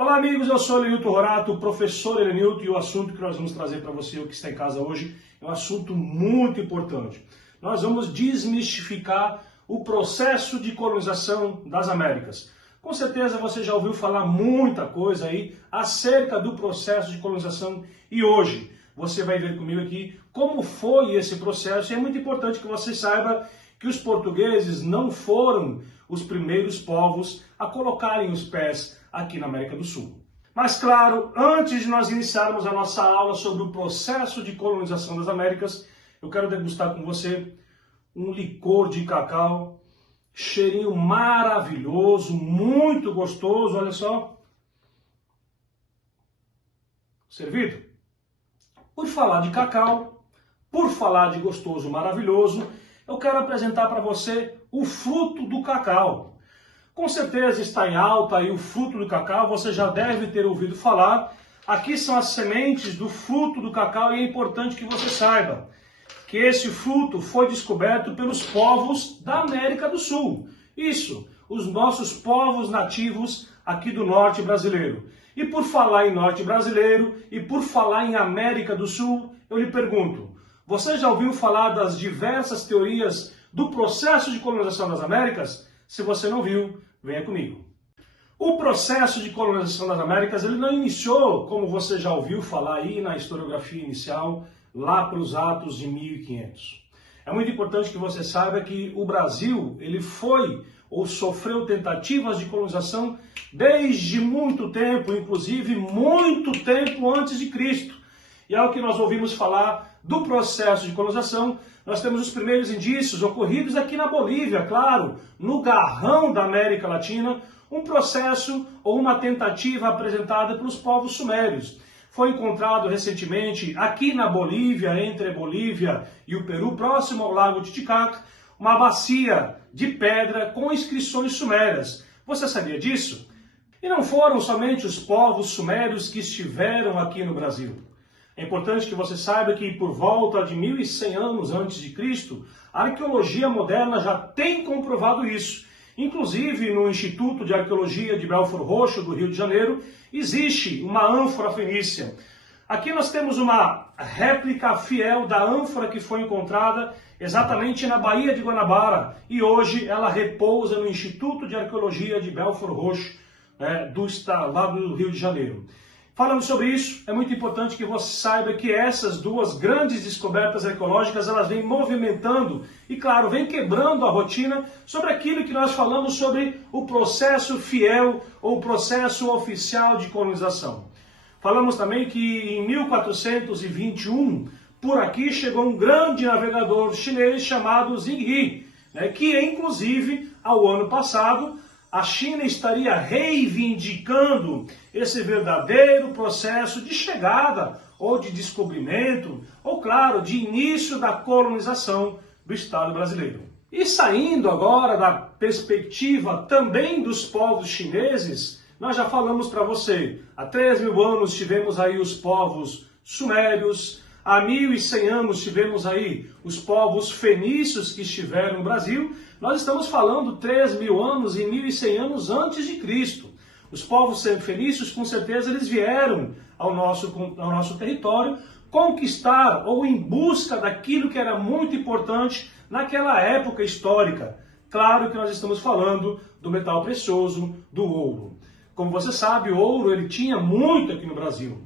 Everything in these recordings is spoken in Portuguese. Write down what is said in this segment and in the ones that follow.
Olá amigos, eu sou Elenilton Rorato, professor Elenilton, e o assunto que nós vamos trazer para você, o que está em casa hoje, é um assunto muito importante. Nós vamos desmistificar o processo de colonização das Américas. Com certeza você já ouviu falar muita coisa aí acerca do processo de colonização e hoje você vai ver comigo aqui como foi esse processo. E é muito importante que você saiba que os portugueses não foram os primeiros povos a colocarem os pés aqui na América do Sul. Mas claro, antes de nós iniciarmos a nossa aula sobre o processo de colonização das Américas, eu quero degustar com você um licor de cacau, cheirinho maravilhoso, muito gostoso, olha só. Servido? Por falar de cacau, por falar de gostoso, maravilhoso, eu quero apresentar para você o fruto do cacau. Com certeza está em alta aí o fruto do cacau, você já deve ter ouvido falar. Aqui são as sementes do fruto do cacau e é importante que você saiba que esse fruto foi descoberto pelos povos da América do Sul. Isso, os nossos povos nativos aqui do norte brasileiro. E por falar em norte brasileiro e por falar em América do Sul, eu lhe pergunto, você já ouviu falar das diversas teorias do processo de colonização das Américas? Se você não viu, venha comigo. O processo de colonização das Américas, ele não iniciou, como você já ouviu falar aí na historiografia inicial, lá para os atos de 1500. É muito importante que você saiba que o Brasil, ele foi ou sofreu tentativas de colonização desde muito tempo, inclusive muito tempo antes de Cristo. E ao que nós ouvimos falar do processo de colonização, nós temos os primeiros indícios ocorridos aqui na Bolívia, claro, no garrão da América Latina, um processo ou uma tentativa apresentada pelos povos sumérios. Foi encontrado recentemente aqui na Bolívia, entre a Bolívia e o Peru, próximo ao lago Titicaca, uma bacia de pedra com inscrições sumérias. Você sabia disso? E não foram somente os povos sumérios que estiveram aqui no Brasil. É importante que você saiba que por volta de 1100 anos antes de Cristo, a arqueologia moderna já tem comprovado isso. Inclusive, no Instituto de Arqueologia de Belford Roxo, do Rio de Janeiro, existe uma ânfora fenícia. Aqui nós temos uma réplica fiel da ânfora que foi encontrada exatamente na Baía de Guanabara e hoje ela repousa no Instituto de Arqueologia de Belford Roxo, lá do Rio de Janeiro. Falando sobre isso, é muito importante que você saiba que essas duas grandes descobertas arqueológicas, elas vêm movimentando e, claro, vêm quebrando a rotina sobre aquilo que nós falamos sobre o processo fiel ou o processo oficial de colonização. Falamos também que em 1421, por aqui chegou um grande navegador chinês chamado Zheng He, que inclusive, ao ano passado, a China estaria reivindicando esse verdadeiro processo de chegada ou de descobrimento, ou claro, de início da colonização do Estado brasileiro. E saindo agora da perspectiva também dos povos chineses, nós já falamos para você, há 3.000 anos tivemos aí os povos sumérios, há 1.100 anos tivemos aí os povos fenícios que estiveram no Brasil. Nós estamos falando 3.000 anos e 1.100 anos antes de Cristo. Os povos fenícios, com certeza, eles vieram ao nosso território conquistar ou em busca daquilo que era muito importante naquela época histórica. Claro que nós estamos falando do metal precioso, do ouro. Como você sabe, o ouro ele tinha muito aqui no Brasil.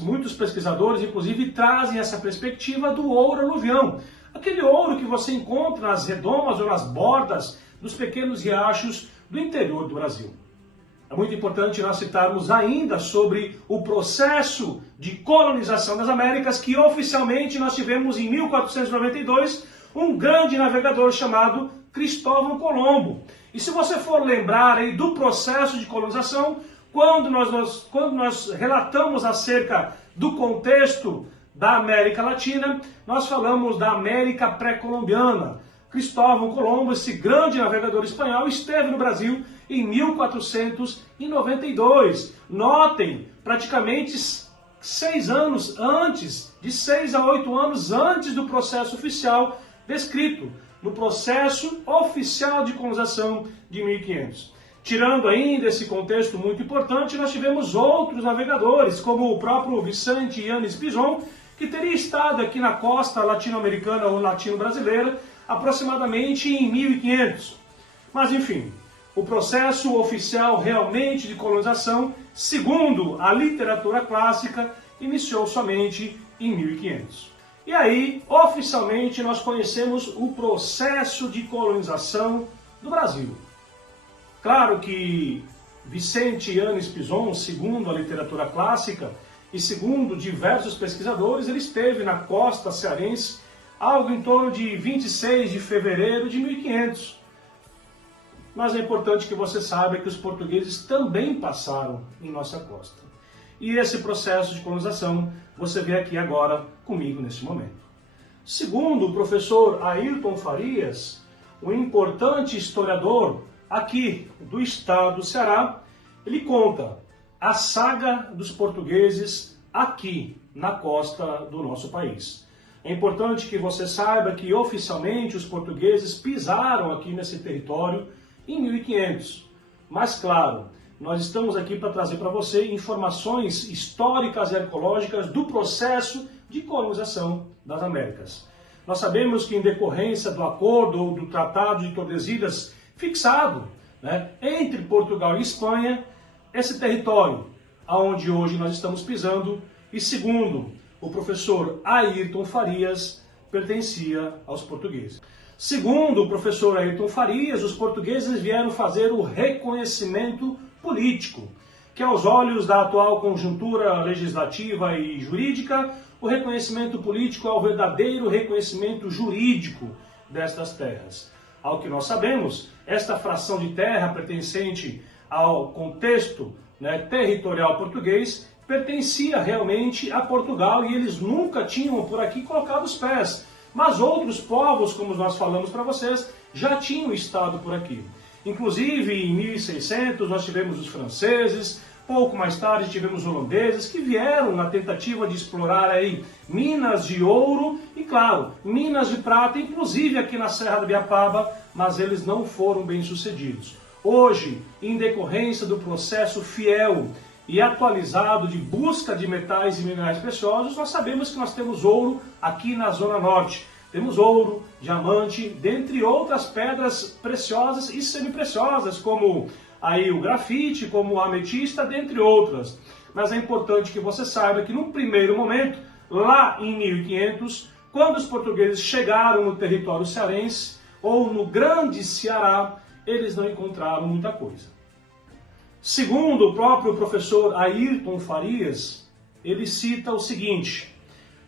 Muitos pesquisadores, inclusive, trazem essa perspectiva do ouro aluvião. Aquele ouro que você encontra nas redomas ou nas bordas dos pequenos riachos do interior do Brasil. É muito importante nós citarmos ainda sobre o processo de colonização das Américas, que oficialmente nós tivemos em 1492 um grande navegador chamado Cristóvão Colombo. E se você for lembrar aí do processo de colonização, quando nós relatamos acerca do contexto da América Latina, nós falamos da América pré-colombiana. Cristóvão Colombo, esse grande navegador espanhol, esteve no Brasil em 1492. Notem, praticamente 6 anos antes, de 6 a 8 anos antes do processo oficial descrito no processo oficial de colonização de 1500. Tirando ainda esse contexto muito importante, nós tivemos outros navegadores, como o próprio Vicente Yanes Pizon, que teria estado aqui na costa latino-americana ou latino-brasileira aproximadamente em 1500. Mas enfim, o processo oficial realmente de colonização, segundo a literatura clássica, iniciou somente em 1500. E aí, oficialmente, nós conhecemos o processo de colonização do Brasil. Claro que Vicente Yanes Pizon, segundo a literatura clássica e segundo diversos pesquisadores, ele esteve na costa cearense algo em torno de 26 de fevereiro de 1500. Mas é importante que você saiba que os portugueses também passaram em nossa costa. E esse processo de colonização você vê aqui agora comigo nesse momento. Segundo o professor Ayrton Farias, um importante historiador aqui do estado do Ceará, ele conta a saga dos portugueses aqui na costa do nosso país. É importante que você saiba que oficialmente os portugueses pisaram aqui nesse território em 1500. Mas claro, nós estamos aqui para trazer para você informações históricas e arqueológicas do processo de colonização das Américas. Nós sabemos que em decorrência do acordo ou do Tratado de Tordesilhas fixado, entre Portugal e Espanha, esse território aonde hoje nós estamos pisando, e segundo o professor Ayrton Farias, pertencia aos portugueses. Segundo o professor Ayrton Farias, os portugueses vieram fazer o reconhecimento político, que aos olhos da atual conjuntura legislativa e jurídica, o reconhecimento político é o verdadeiro reconhecimento jurídico destas terras. Ao que nós sabemos, esta fração de terra pertencente ao contexto territorial português pertencia realmente a Portugal e eles nunca tinham por aqui colocado os pés. Mas outros povos, como nós falamos para vocês, já tinham estado por aqui. Inclusive, em 1600, nós tivemos os franceses, pouco mais tarde tivemos os holandeses, que vieram na tentativa de explorar aí minas de ouro e, claro, minas de prata, inclusive aqui na Serra do Ibiapaba, mas eles não foram bem-sucedidos. Hoje, em decorrência do processo fiel e atualizado de busca de metais e minerais preciosos, nós sabemos que nós temos ouro aqui na Zona Norte. Temos ouro, diamante, dentre outras pedras preciosas e semipreciosas, como aí o grafite, como o ametista, dentre outras. Mas é importante que você saiba que num primeiro momento, lá em 1500, quando os portugueses chegaram no território cearense, ou no Grande Ceará, eles não encontraram muita coisa. Segundo o próprio professor Ayrton Farias, ele cita o seguinte: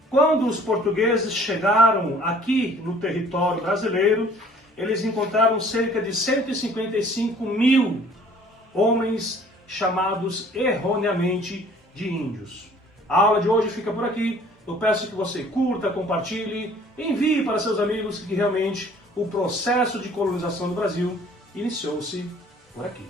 quando os portugueses chegaram aqui no território brasileiro, eles encontraram cerca de 155 mil homens chamados erroneamente de índios. A aula de hoje fica por aqui. Eu peço que você curta, compartilhe, envie para seus amigos que realmente o processo de colonização do Brasil iniciou-se por aqui.